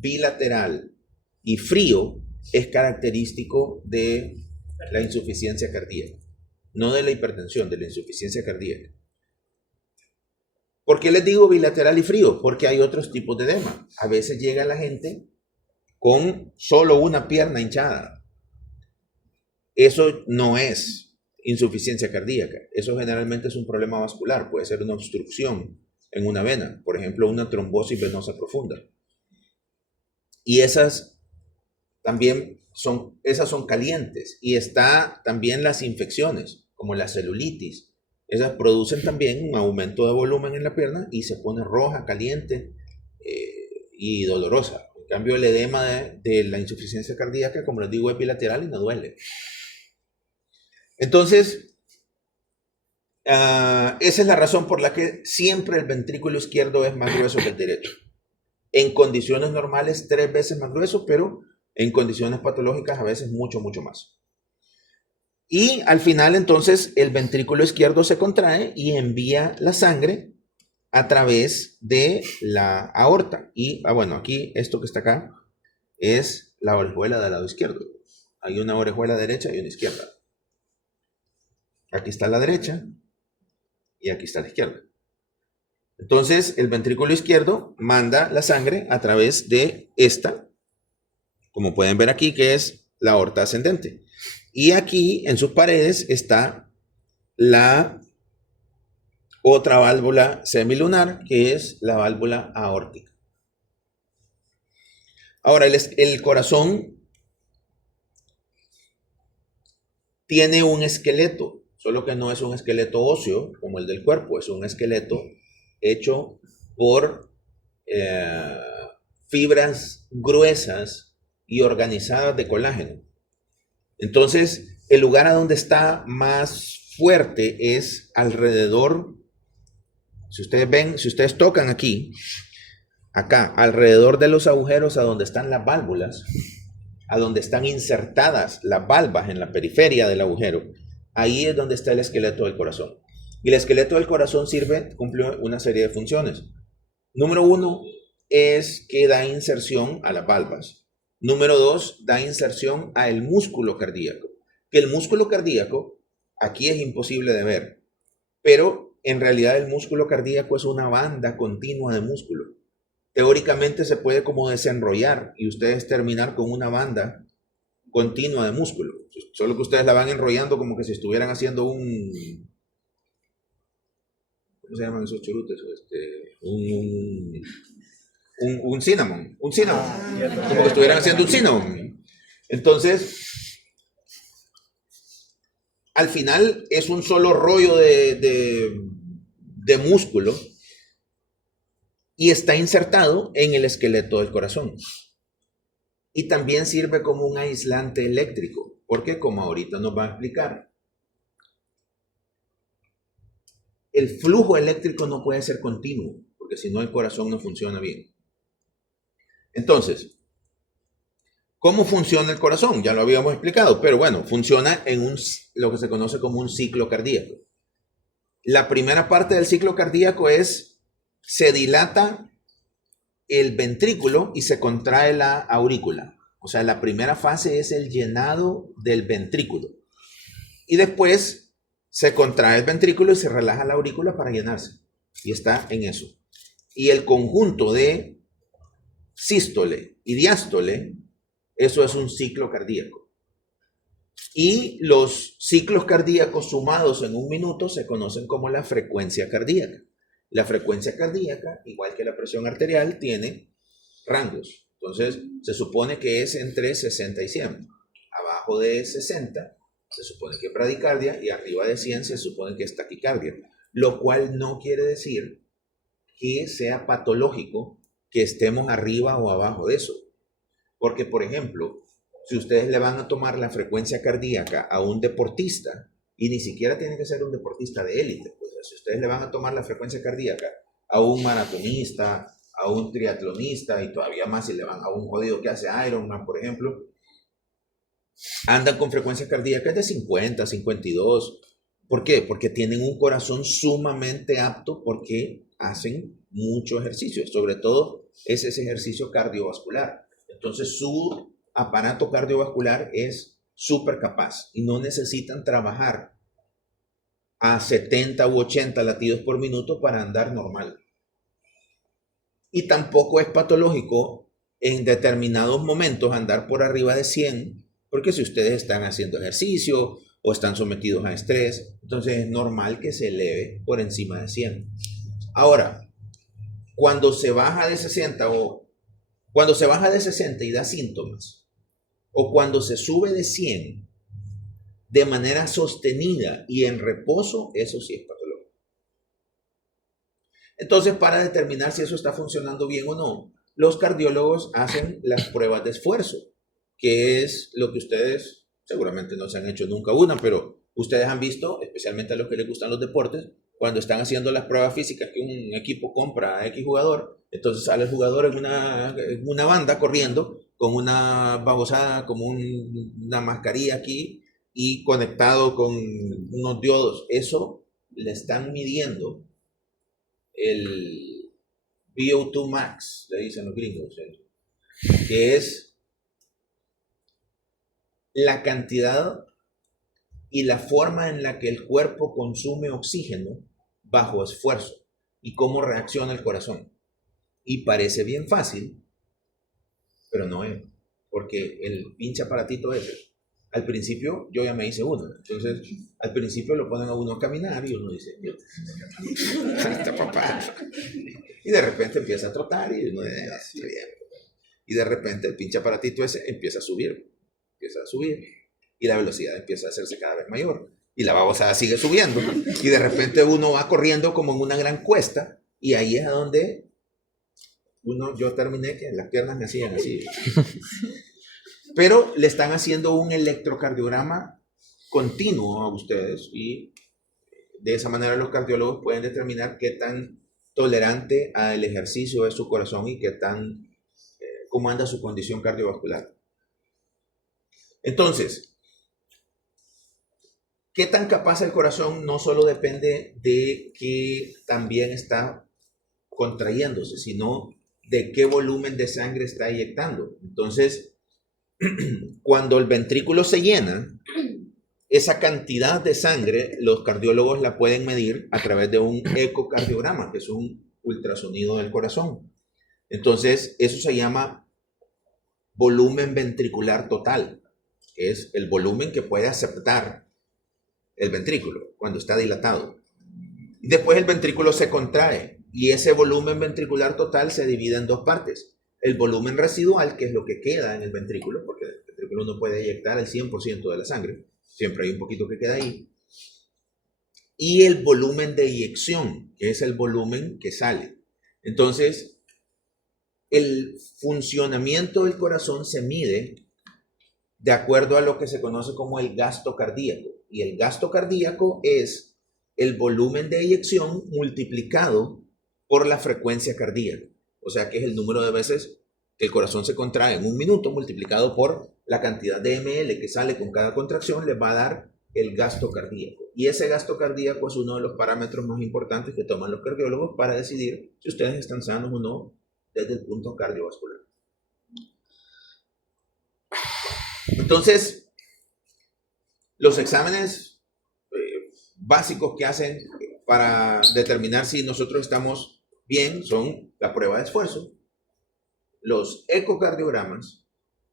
bilateral y frío es característico de la insuficiencia cardíaca, no de la hipertensión, de la insuficiencia cardíaca. ¿Por qué les digo bilateral y frío? Porque hay otros tipos de edema. A veces llega la gente con solo una pierna hinchada. Eso no es insuficiencia cardíaca. Eso generalmente es un problema vascular. Puede ser una obstrucción en una vena. Por ejemplo, una trombosis venosa profunda. Y esas son calientes. Y está también las infecciones, como la celulitis. Esas producen también un aumento de volumen en la pierna y se pone roja, caliente y dolorosa. En cambio, el edema de la insuficiencia cardíaca, como les digo, es bilateral y no duele. Entonces, esa es la razón por la que siempre el ventrículo izquierdo es más grueso que el derecho. En condiciones normales 3 veces más grueso, pero en condiciones patológicas a veces mucho, mucho más. Y al final entonces el ventrículo izquierdo se contrae y envía la sangre a través de la aorta. Y bueno, aquí esto que está acá es la orejuela del lado izquierdo. Hay una orejuela derecha y una izquierda. Aquí está la derecha y aquí está la izquierda. Entonces el ventrículo izquierdo manda la sangre a través de esta, como pueden ver aquí, que es la aorta ascendente. Y aquí en sus paredes está la otra válvula semilunar, que es la válvula aórtica. Ahora, el corazón tiene un esqueleto, solo que no es un esqueleto óseo como el del cuerpo, es un esqueleto hecho por fibras gruesas y organizadas de colágeno. Entonces, el lugar a donde está más fuerte es alrededor. Si ustedes ven, si ustedes tocan aquí, acá, alrededor de los agujeros a donde están las válvulas, a donde están insertadas las valvas en la periferia del agujero, ahí es donde está el esqueleto del corazón. Y el esqueleto del corazón cumple una serie de funciones. Número 1 es que da inserción a las valvas. Número 2, da inserción al músculo cardíaco. Que el músculo cardíaco, aquí es imposible de ver, pero en realidad el músculo cardíaco es una banda continua de músculo. Teóricamente se puede como desenrollar y ustedes terminar con una banda continua de músculo. Solo que ustedes la van enrollando como que si estuvieran haciendo un... ¿Cómo se llaman esos churutes? Un cinnamon. Un cinnamon. Como que estuvieran haciendo un cinnamon. Entonces, al final es un solo rollo de músculo y está insertado en el esqueleto del corazón. Y también sirve como un aislante eléctrico, porque como ahorita nos va a explicar, el flujo eléctrico no puede ser continuo, porque si no el corazón no funciona bien. Entonces, ¿cómo funciona el corazón? Ya lo habíamos explicado, pero bueno, funciona en lo que se conoce como un ciclo cardíaco. La primera parte del ciclo cardíaco se dilata el ventrículo y se contrae la aurícula. O sea, la primera fase es el llenado del ventrículo. Y después se contrae el ventrículo y se relaja la aurícula para llenarse. Y está en eso. Y el conjunto de sístole y diástole, eso es un ciclo cardíaco. Y los ciclos cardíacos sumados en un minuto se conocen como la frecuencia cardíaca. La frecuencia cardíaca, igual que la presión arterial, tiene rangos. Entonces, se supone que es entre 60 y 100. Abajo de 60 se supone que es bradicardia y arriba de 100 se supone que es taquicardia. Lo cual no quiere decir que sea patológico que estemos arriba o abajo de eso. Porque, por ejemplo, si ustedes le van a tomar la frecuencia cardíaca a un deportista, y ni siquiera tiene que ser un deportista de élite, pues si ustedes le van a tomar la frecuencia cardíaca a un maratonista, a un triatlonista, y todavía más si le van a un jodido que hace Ironman, por ejemplo, andan con frecuencia cardíaca de 50, 52. ¿Por qué? Porque tienen un corazón sumamente apto porque hacen mucho ejercicio, sobre todo es ese ejercicio cardiovascular. Entonces su aparato cardiovascular es súper capaz y no necesitan trabajar a 70 u 80 latidos por minuto para andar normal. Y tampoco es patológico en determinados momentos andar por arriba de 100, porque si ustedes están haciendo ejercicio o están sometidos a estrés, entonces es normal que se eleve por encima de 100. Ahora, cuando se baja de 60 y da síntomas, o cuando se sube de 100 de manera sostenida y en reposo, eso sí es patológico. Entonces, para determinar si eso está funcionando bien o no, los cardiólogos hacen las pruebas de esfuerzo, que es lo que ustedes seguramente no se han hecho nunca una, pero ustedes han visto, especialmente a los que les gustan los deportes, cuando están haciendo las pruebas físicas que un equipo compra a X jugador, entonces sale el jugador en una banda corriendo con una babosada, como una mascarilla aquí y conectado con unos diodos. Eso le están midiendo el VO2 max, le dicen los gringos, que es la cantidad y la forma en la que el cuerpo consume oxígeno bajo esfuerzo y cómo reacciona el corazón. Y parece bien fácil, pero no es, porque el pinche aparatito ese, al principio yo ya me hice uno, entonces al principio lo ponen a uno a caminar y uno dice, Dios, este papá. Y de repente empieza a trotar y uno dice, está bien. Y de repente el pinche aparatito ese empieza a subir, y la velocidad empieza a hacerse cada vez mayor. Y la babosada sigue subiendo. Y de repente uno va corriendo como en una gran cuesta. Y ahí es a donde yo terminé que las piernas me hacían así. Pero le están haciendo un electrocardiograma continuo a ustedes. Y de esa manera los cardiólogos pueden determinar qué tan tolerante al ejercicio es su corazón y cómo anda su condición cardiovascular. Entonces, ¿qué tan capaz el corazón? No solo depende de que también está contrayéndose, sino de qué volumen de sangre está eyectando. Entonces, cuando el ventrículo se llena, esa cantidad de sangre los cardiólogos la pueden medir a través de un ecocardiograma, que es un ultrasonido del corazón. Entonces, eso se llama volumen ventricular total, que es el volumen que puede aceptar el ventrículo cuando está dilatado. Después el ventrículo se contrae y ese volumen ventricular total se divide en dos partes. El volumen residual, que es lo que queda en el ventrículo, porque el ventrículo no puede eyectar el 100% de la sangre, siempre hay un poquito que queda ahí. Y el volumen de eyección, que es el volumen que sale. Entonces, el funcionamiento del corazón se mide de acuerdo a lo que se conoce como el gasto cardíaco. Y el gasto cardíaco es el volumen de eyección multiplicado por la frecuencia cardíaca. O sea que es el número de veces que el corazón se contrae en un minuto multiplicado por la cantidad de ml que sale con cada contracción, les va a dar el gasto cardíaco. Y ese gasto cardíaco es uno de los parámetros más importantes que toman los cardiólogos para decidir si ustedes están sanos o no desde el punto cardiovascular. Entonces, los exámenes básicos que hacen para determinar si nosotros estamos bien son la prueba de esfuerzo, los ecocardiogramas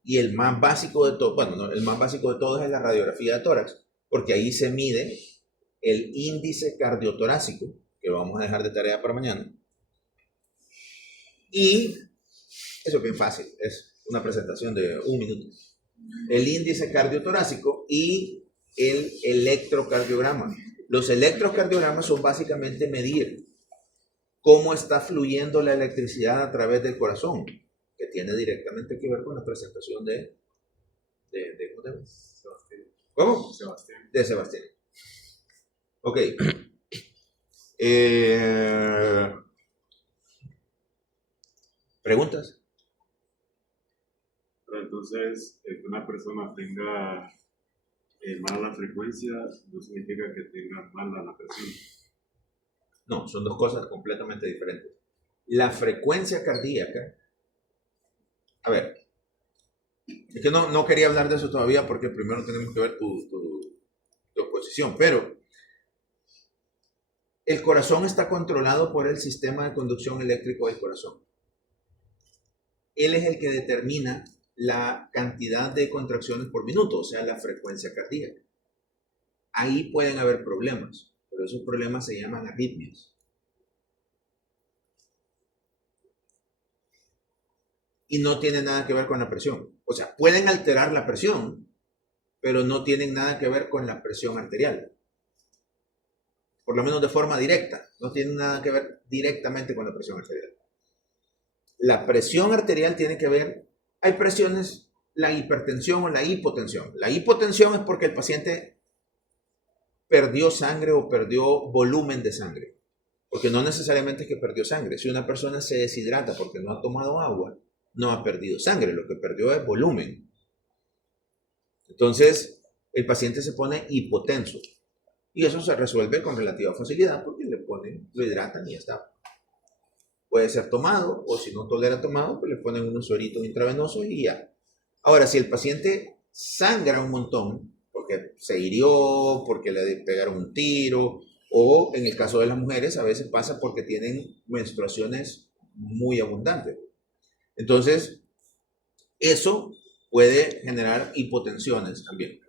y el más básico de todo, bueno, no, el más básico de todos es la radiografía de tórax, porque ahí se mide el índice cardiotorácico, que lo vamos a dejar de tarea para mañana. Y eso es bien fácil, es una presentación de 1 minuto. El índice cardiotorácico y el electrocardiograma. Los electrocardiogramas son básicamente medir cómo está fluyendo la electricidad a través del corazón, que tiene directamente que ver con la presentación ¿cómo? Sebastián. De Sebastián. Ok. ¿Preguntas? Pero entonces, que una persona tenga mala frecuencia no significa que tenga mala la presión. No, son dos cosas completamente diferentes. La frecuencia cardíaca, a ver, es que no quería hablar de eso todavía porque primero tenemos que ver tu exposición, pero el corazón está controlado por el sistema de conducción eléctrico del corazón. Él es el que determina la cantidad de contracciones por minuto, o sea, la frecuencia cardíaca. Ahí pueden haber problemas, pero esos problemas se llaman arritmias. Y no tienen nada que ver con la presión. O sea, pueden alterar la presión, pero no tienen nada que ver con la presión arterial. Por lo menos de forma directa. No tienen nada que ver directamente con la presión arterial. La presión arterial tiene que ver, hay presiones, la hipertensión o la hipotensión. La hipotensión es porque el paciente perdió sangre o perdió volumen de sangre. Porque no necesariamente es que perdió sangre. Si una persona se deshidrata porque no ha tomado agua, no ha perdido sangre, lo que perdió es volumen. Entonces, el paciente se pone hipotenso. Y eso se resuelve con relativa facilidad porque lo hidratan y ya está. Puede ser tomado, o si no tolera tomado, pues le ponen unos sueritos intravenosos y ya. Ahora, si el paciente sangra un montón, porque se hirió, porque le pegaron un tiro, o en el caso de las mujeres, a veces pasa porque tienen menstruaciones muy abundantes. Entonces, eso puede generar hipotensiones también.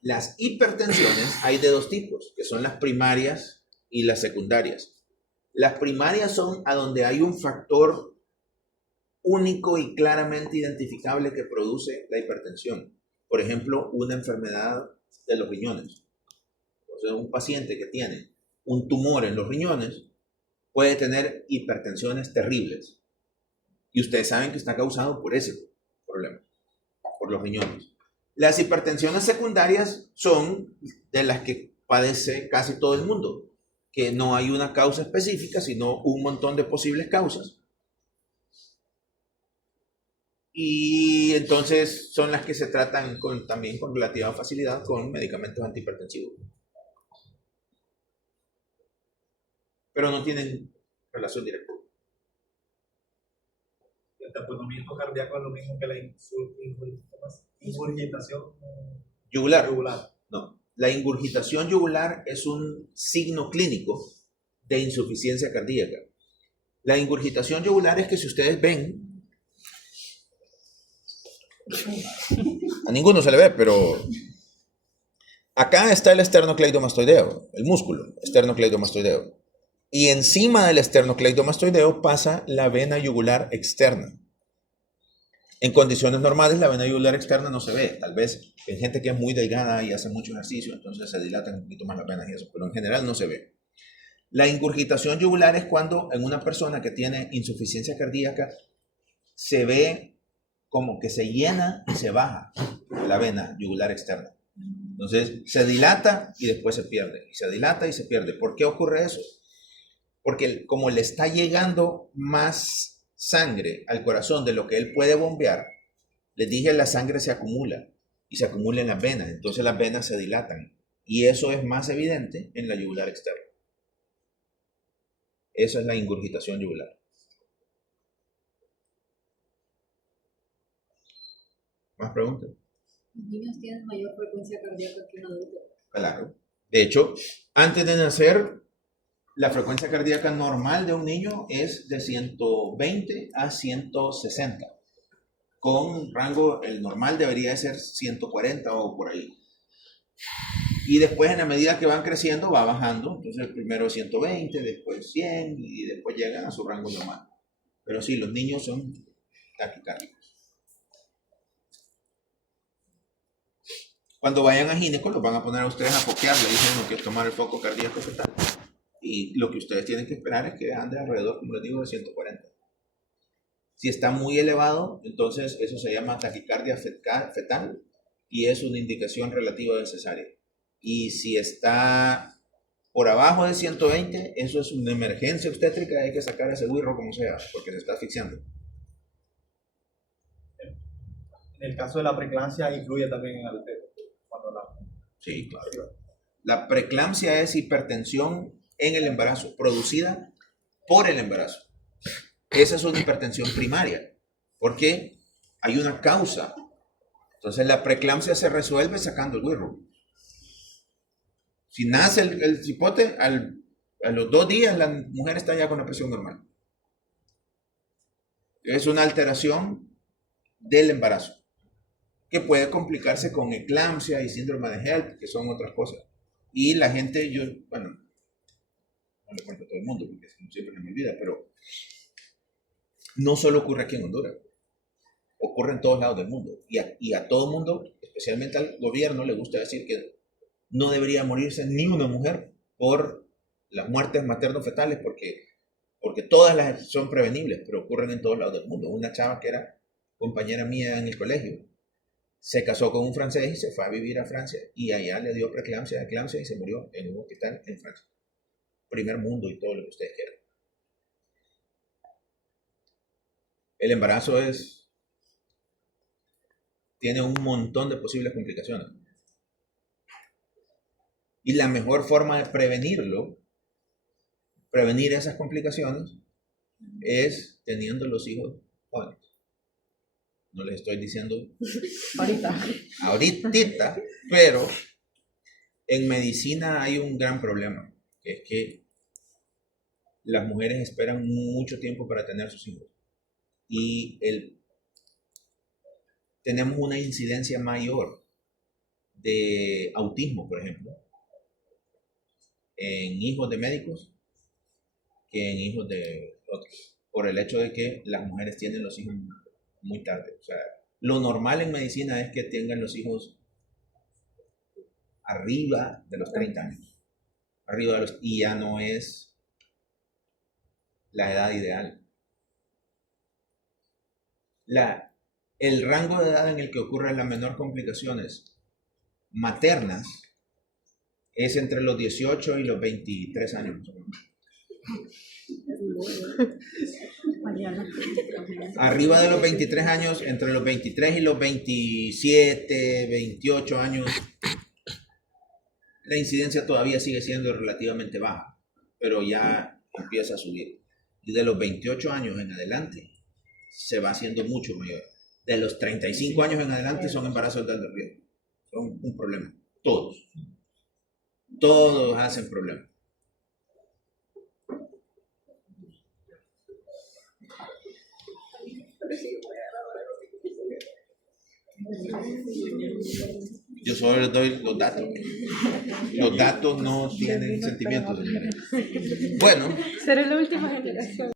Las hipertensiones hay de dos tipos, que son las primarias y las secundarias. Las primarias son a donde hay un factor único y claramente identificable que produce la hipertensión. Por ejemplo, una enfermedad de los riñones. O sea, un paciente que tiene un tumor en los riñones puede tener hipertensiones terribles. Y ustedes saben que está causado por ese problema, por los riñones. Las hipertensiones secundarias son de las que padece casi todo el mundo, que no hay una causa específica, sino un montón de posibles causas. Y entonces son las que se tratan también con relativa facilidad con medicamentos antihipertensivos. Pero no tienen relación directa. El taponamiento cardíaco es lo mismo que la ingurgitación yugular. No. La ingurgitación yugular es un signo clínico de insuficiencia cardíaca. La ingurgitación yugular es que si ustedes ven, a ninguno se le ve, pero acá está el esternocleidomastoideo, el músculo esternocleidomastoideo. Y encima del esternocleidomastoideo pasa la vena yugular externa. En condiciones normales la vena yugular externa no se ve, tal vez en gente que es muy delgada y hace mucho ejercicio, entonces se dilatan un poquito más las venas y eso, pero en general no se ve. La ingurgitación yugular es cuando en una persona que tiene insuficiencia cardíaca se ve como que se llena y se baja la vena yugular externa. Entonces se dilata y después se pierde, y se dilata y se pierde. ¿Por qué ocurre eso? Porque como le está llegando más sangre al corazón de lo que él puede bombear, les dije, la sangre se acumula y se acumula en las venas, entonces las venas se dilatan y eso es más evidente en la yugular externa. Eso es la ingurgitación yugular. ¿Más preguntas? Los niños tienen mayor frecuencia cardíaca que un adulto. Claro. De hecho, antes de nacer, la frecuencia cardíaca normal de un niño es de 120 a 160. Con rango, el normal debería ser 140 o por ahí. Y después, en la medida que van creciendo, va bajando. Entonces, primero 120, después 100 y después llegan a su rango normal. Pero sí, los niños son taquicárdicos. Cuando vayan a gineco, los van a poner a ustedes a foquear. Le dicen que tomar el foco cardíaco fetal. Y lo que ustedes tienen que esperar es que ande alrededor, como les digo, de 140. Si está muy elevado, entonces eso se llama taquicardia fetal y es una indicación relativa de cesárea. Y si está por abajo de 120, eso es una emergencia obstétrica, hay que sacar ese guirro como sea, porque se está asfixiando. En el caso de la preeclampsia, influye también en el feto. Sí, claro. La preeclampsia es hipertensión en el embarazo, producida por el embarazo. esa es una hipertensión primaria, porque hay una causa. Entonces la preeclampsia se resuelve sacando el wirro. Si nace el cipote, a los 2 días la mujer está ya con la presión normal. Es una alteración del embarazo, que puede complicarse con eclampsia y síndrome de HELP, que son otras cosas. Y la gente, bueno, no le cuento a todo el mundo, porque siempre se me olvida, pero no solo ocurre aquí en Honduras, ocurre en todos lados del mundo. Y a todo mundo, especialmente al gobierno, le gusta decir que no debería morirse ni una mujer por las muertes materno-fetales, porque todas las son prevenibles, pero ocurren en todos lados del mundo. Una chava que era compañera mía en el colegio se casó con un francés y se fue a vivir a Francia, y allá le dio preeclampsia, eclampsia, y se murió en un hospital en Francia. Primer mundo y todo lo que ustedes quieran. El embarazo tiene un montón de posibles complicaciones. Y la mejor forma de prevenir esas complicaciones, es teniendo los hijos jóvenes. No les estoy diciendo ahorita, pero en medicina hay un gran problema, que es que las mujeres esperan mucho tiempo para tener sus hijos. Y tenemos una incidencia mayor de autismo, por ejemplo, en hijos de médicos que en hijos de otros, por el hecho de que las mujeres tienen los hijos muy tarde. O sea, lo normal en medicina es que tengan los hijos arriba de los 30 años, y ya no es la edad ideal. El rango de edad en el que ocurren las menores complicaciones maternas es entre los 18 y los 23 años. Arriba de los 23 años, entre los 23 y los 27, 28 años, la incidencia todavía sigue siendo relativamente baja, pero ya empieza a subir. Y de los 28 años en adelante, se va haciendo mucho mayor. De los 35 años en adelante son embarazos de alto riesgo. Son un problema. Todos. Todos hacen problemas. Yo solo les doy los datos. Los datos no tienen sentimientos. Bueno. Será la última generación.